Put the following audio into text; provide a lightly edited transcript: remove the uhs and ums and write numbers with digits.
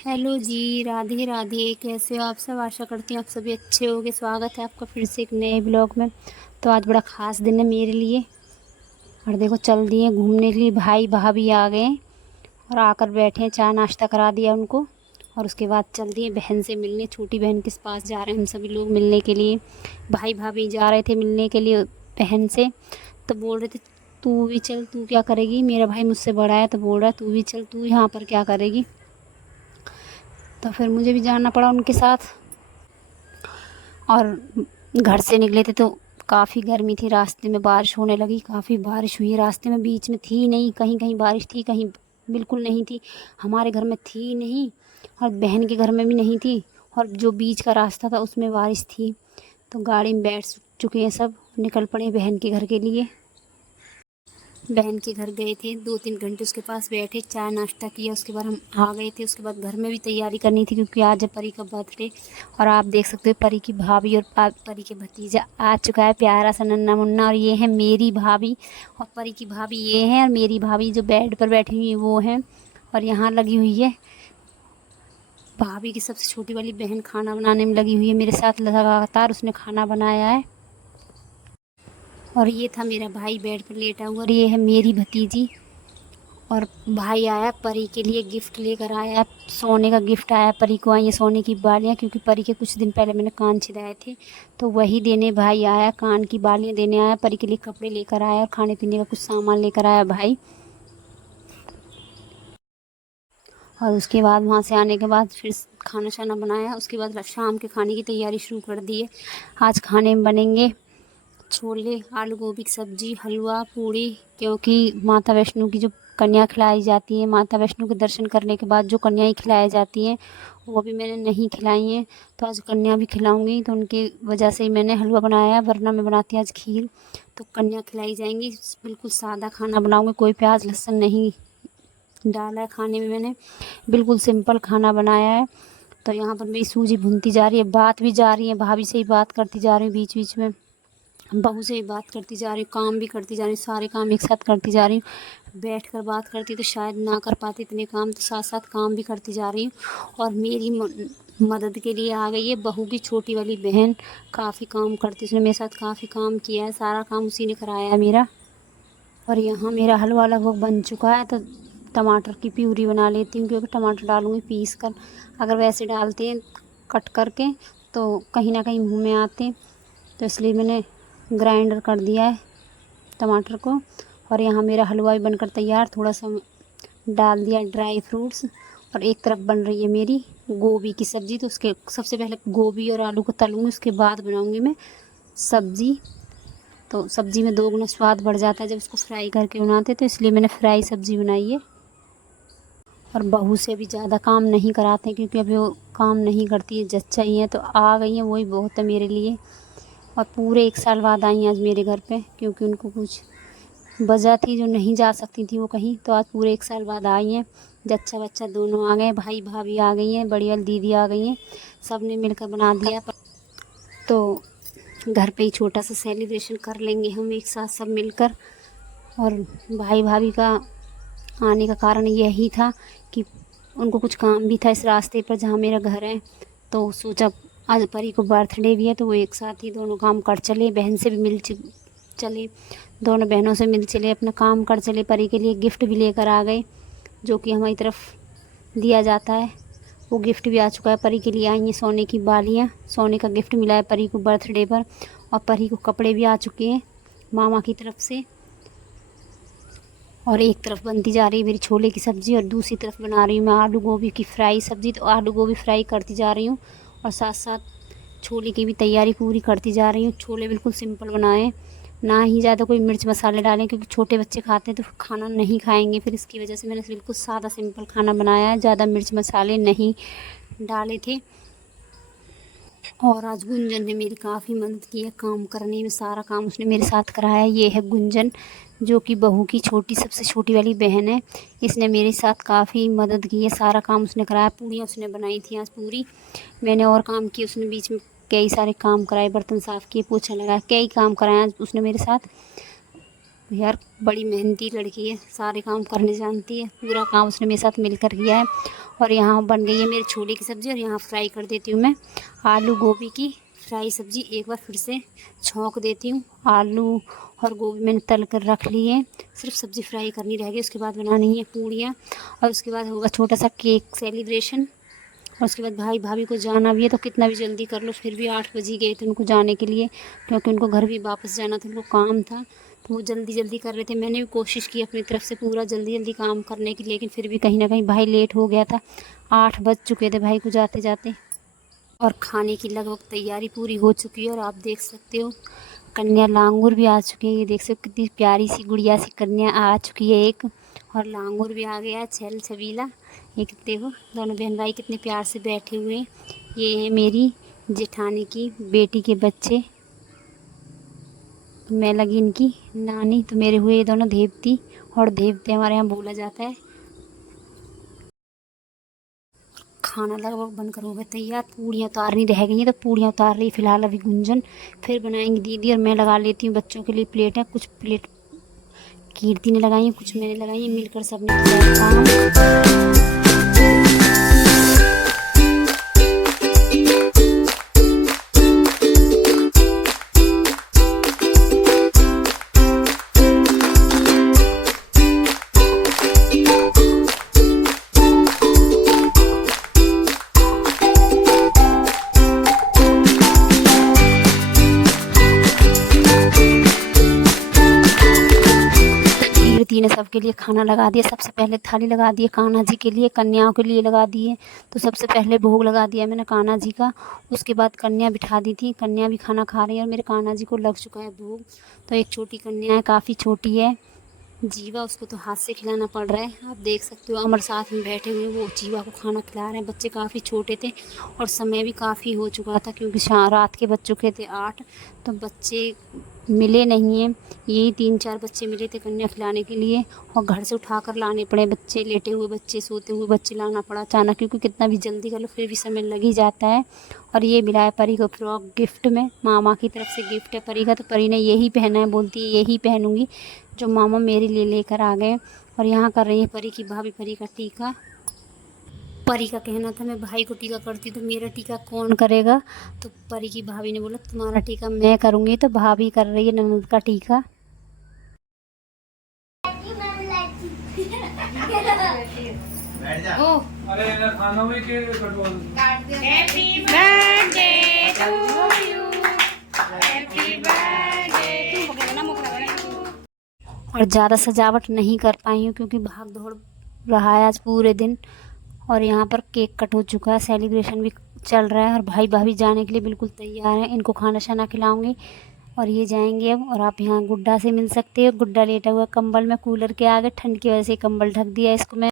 Hello जी, राधे राधे। कैसे हो आप सब? आशा करती हूँ आप सभी अच्छे होंगे। स्वागत है आपका फिर से एक नए ब्लॉग में। तो आज बड़ा ख़ास दिन है मेरे लिए। और देखो चल दिए घूमने के लिए, भाई भाभी आ गए और आकर बैठे हैं, चाय नाश्ता करा दिया उनको। और उसके बाद चल दिए बहन से मिलने। छोटी बहन के पास जा रहे हैं हम सभी लोग मिलने के लिए। भाई भाभी जा रहे थे मिलने के लिए बहन से। तो बोल रहे थे तू भी चल, तू क्या करेगी? मेरा भाई मुझसे बड़ा है तो बोल रहा है तू भी चल, तू यहाँ पर क्या करेगी? तो फिर मुझे भी जाना पड़ा उनके साथ। और घर से निकले थे तो काफ़ी गर्मी थी, रास्ते में बारिश होने लगी। काफ़ी बारिश हुई रास्ते में, बीच में थी नहीं, कहीं कहीं बारिश थी, कहीं बिल्कुल नहीं थी। हमारे घर में थी नहीं और बहन के घर में भी नहीं थी। और जो बीच का रास्ता था उसमें बारिश थी। तो गाड़ी में बैठ चुके हैं सब, निकल पड़े बहन के घर के लिए। बहन के घर गए थे, 2-3 घंटे उसके पास बैठे, चाय नाश्ता किया। उसके बाद हम आ गए थे। उसके बाद घर में भी तैयारी करनी थी क्योंकि आज है परी का बर्थडे। और आप देख सकते हो परी की भाभी और परी के भतीजा आ चुका है, प्यारा सा नन्ना मुन्ना। और ये है मेरी भाभी, और परी की भाभी ये है, और मेरी भाभी जो बेड पर बैठी हुई है वो है। और यहाँ लगी हुई है भाभी की सबसे छोटी वाली बहन, खाना बनाने में लगी हुई है मेरे साथ लगातार। उसने खाना बनाया है। और ये था मेरा भाई बेड पर लेटा हुआ, और ये है मेरी भतीजी। और भाई आया परी के लिए गिफ्ट लेकर आया, सोने का गिफ्ट आया परी को। आई है सोने की बालियाँ, क्योंकि परी के कुछ दिन पहले मैंने कान छिदाए थे तो वही देने भाई आया, कान की बालियाँ देने आया। परी के लिए कपड़े लेकर आया और खाने पीने का कुछ सामान लेकर आया भाई। और उसके बाद वहाँ से आने के बाद फिर खाना शाना बनाया। उसके बाद शाम के खाने की तैयारी शुरू कर दी है। आज खाने में बनेंगे छोले, आलू गोभी की सब्ज़ी, हलवा, पूड़ी। क्योंकि माता वैष्णो की जो कन्या खिलाई जाती है, माता वैष्णो के दर्शन करने के बाद जो कन्याएं खिलाई जाती हैं वो भी मैंने नहीं खिलाई हैं। तो आज कन्या भी खिलाऊंगी, तो उनकी वजह से ही मैंने हलवा बनाया, वरना मैं बनाती आज खीर। तो कन्या खिलाई जाएंगी। बिल्कुल सादा खाना बनाऊंगी, कोई प्याज लहसुन नहीं डाला है खाने में मैंने, बिल्कुल सिंपल खाना बनाया है। तो यहाँ पर मेरी सूजी भूनती जा रही है, बात भी जा रही है, भाभी से ही बात करती जा रही हूँ बीच बीच में, बहू से भी बात करती जा रही हूँ, काम भी करती जा रही हूँ, सारे काम एक साथ करती जा रही हूँ। बैठ कर बात करती तो शायद ना कर पाती इतने काम, तो साथ साथ काम भी करती जा रही हूँ। और मेरी मदद के लिए आ गई है बहू की छोटी वाली बहन। काफ़ी काम करती, उसने मेरे साथ काफ़ी काम किया है, सारा काम उसी ने कराया है मेरा। और यहाँ मेरा हलवा लगभग बन चुका है, तो टमाटर की प्यूरी बना लेती हूँ, क्योंकि टमाटर डालूँगी पीस कर। अगर वैसे डालते हैं कट करके तो कहीं ना कहीं मुँह में आते हैं, तो इसलिए मैंने ग्राइंडर कर दिया है टमाटर को। और यहाँ मेरा हलवा भी बनकर तैयार, थोड़ा सा डाल दिया ड्राई फ्रूट्स। और एक तरफ बन रही है मेरी गोभी की सब्ज़ी। तो उसके सबसे पहले गोभी और आलू को तलूँगी, उसके बाद बनाऊँगी मैं सब्ज़ी। तो सब्ज़ी में दोगुना स्वाद बढ़ जाता है जब उसको फ्राई करके बनाते, तो इसलिए मैंने फ्राई सब्ज़ी बनाई है। और बहू से भी ज़्यादा काम नहीं कराते हैं, क्योंकि अभी वो काम नहीं करती है, जच्चा ही है। तो आ गई हैं, वही बहुत है मेरे लिए। और पूरे 1 साल बाद आई हैं आज मेरे घर पे, क्योंकि उनको कुछ वजह थी जो नहीं जा सकती थी वो कहीं। तो आज पूरे 1 साल बाद आई हैं। जच्चा बच्चा दोनों आ गए, भाई भाभी आ गई हैं, बड़ी वाली दीदी आ गई हैं, सब ने मिलकर बना दिया। तो घर पे ही छोटा सा सेलिब्रेशन कर लेंगे हम एक साथ सब मिलकर। और भाई भाभी का आने का कारण यही था कि उनको कुछ काम भी था इस रास्ते पर जहाँ मेरा घर है। तो सोचा आज परी को बर्थडे भी है, तो वो एक साथ ही दोनों काम कर चले, बहन से भी चले, दोनों बहनों से मिल चले, अपना काम कर चले। परी के लिए गिफ्ट भी लेकर आ गए, जो कि हमारी तरफ दिया जाता है, वो गिफ्ट भी आ चुका है। परी के लिए आई हैं सोने की बालियाँ, सोने का गिफ्ट मिला है परी को बर्थडे पर। और परी को कपड़े भी आ चुके हैं मामा की तरफ से। और एक तरफ बनती जा रही है मेरी छोले की सब्ज़ी, और दूसरी तरफ बना रही हूँ मैं आलू गोभी की फ्राई सब्ज़ी। तो आलू गोभी फ्राई करती जा रही हूँ और साथ साथ छोले की भी तैयारी पूरी करती जा रही हूँ। छोले बिल्कुल सिंपल बनाएं, ना ही ज़्यादा कोई मिर्च मसाले डालें, क्योंकि छोटे बच्चे खाते हैं तो खाना नहीं खाएंगे फिर, इसकी वजह से मैंने बिल्कुल सादा सिंपल खाना बनाया है, ज़्यादा मिर्च मसाले नहीं डाले थे। और आज गुंजन ने मेरी काफ़ी मदद की है काम करने में, सारा काम उसने मेरे साथ कराया। ये है गुंजन, जो कि बहू की सबसे छोटी वाली बहन है। इसने मेरे साथ काफ़ी मदद की है, सारा काम उसने कराया। पूड़ियाँ उसने बनाई थी आज पूरी, मैंने और काम किए, उसने बीच में कई सारे काम कराए, बर्तन साफ़ किए, पोछा लगाया, कई काम कराए आज उसने मेरे साथ। यार बड़ी मेहनती लड़की है, सारे काम करने जानती है, पूरा काम उसने मेरे साथ मिलकर किया है। और यहाँ बन गई है मेरी छोले की सब्ज़ी और यहाँ फ्राई कर देती हूँ मैं आलू गोभी की फ्राई सब्ज़ी। एक बार फिर से छौंक देती हूँ। आलू और गोभी मैंने तल कर रख ली है, सिर्फ सब्ज़ी फ्राई करनी रह गई। उसके बाद बनानी है पूड़ियाँ और उसके बाद होगा छोटा सा केक सेलिब्रेशन। और उसके बाद भाई भाभी को जाना भी है, तो कितना भी जल्दी कर लो, फिर भी 8 बज ही गए थे उनको जाने के लिए, क्योंकि उनको घर भी वापस जाना था, उनको काम था, तो वो जल्दी जल्दी कर रहे थे। मैंने भी कोशिश की अपनी तरफ से पूरा जल्दी जल्दी काम करने की, लेकिन फिर भी कहीं ना कहीं भाई लेट हो गया था। 8 बज चुके थे भाई को जाते जाते। और खाने की लगभग तैयारी पूरी हो चुकी है और आप देख सकते हो कन्या लांगुर भी आ चुकी है। ये देख सकते हो कितनी प्यारी सी गुड़िया सी कन्या आ चुकी है एक, और लांगुर भी आ गया है छल छबीला। ये देखो दोनों बहन भाई कितने प्यार से बैठे हुए हैं। ये है मेरी जेठानी की बेटी के बच्चे, तो मैं लगी इनकी नानी। तो मेरे हुए ये दोनों देवती, और देवते हमारे यहाँ बोला जाता है। खाना लगभग बनकर हो गया तैयार। पूड़ियाँ उतारनी रह गई हैं, तो पूड़ियाँ उतार रही फ़िलहाल अभी गुंजन, फिर बनाएंगी दीदी और मैं लगा लेती हूँ बच्चों के लिए प्लेटें। कुछ प्लेट कीर्ति ने लगाई हैं, कुछ मैंने लगाई हैं, मिलकर सबने किया काम। कीर्ति ने सबके लिए खाना लगा दिया। सबसे पहले थाली लगा दी है कान्हा जी के लिए, कन्याओं के लिए लगा दी है। तो सबसे पहले भोग लगा दिया मैंने कान्हा जी का। उसके बाद कन्या बिठा दी थी, कन्या भी खाना खा रही है और मेरे कान्हा जी को लग चुका है भोग। तो एक छोटी कन्या है, काफ़ी छोटी है जीवा, उसको तो हाथ से खिलाना पड़ रहा है। आप देख सकते हो अमर साथ में बैठे हुए वो जीवा को खाना खिला रहे हैं। बच्चे काफ़ी छोटे थे और समय भी काफ़ी हो चुका था, क्योंकि रात के बज चुके थे 8, तो बच्चे मिले नहीं हैं। यही 3-4 बच्चे मिले थे कन्या खिलाने के लिए, और घर से उठा कर लाने पड़े बच्चे, लेटे हुए बच्चे, सोते हुए बच्चे लाना पड़ा अचानक, क्योंकि कितना भी जल्दी कर लो फिर भी समय लग ही जाता है। और ये मिला है परी को फ्रॉक गिफ्ट में, मामा की तरफ से गिफ्ट है परी का। तो परी ने यही पहना है, बोलती है यही पहनूंगी जो मामा मेरे लिए लेकर आ गए। और यहाँ कर रही है परी की भाभी परी का टीका। परी का कहना था मैं भाई को टीका करती तो मेरा टीका कौन करेगा, तो परी की भाभी ने बोला तुम्हारा टीका मैं करूँगी। तो भाभी कर रही है ननद का टीका। ओ अरे खाना में के कटवा happy birthday to you, happy birthday. और ज़्यादा सजावट नहीं कर पाई हूँ क्योंकि भाग दौड़ रहा है आज पूरे दिन। और यहाँ पर केक कट हो चुका है, सेलिब्रेशन भी चल रहा है और भाई भाभी जाने के लिए बिल्कुल तैयार हैं। इनको खाना शाना खिलाऊंगी और ये जाएंगे अब। और आप यहाँ गुड्डा से मिल सकते हो, गुड्डा लेटा हुआ कंबल में कूलर के आगे, ठंड की वजह से कंबल ढक दिया इसको मैं।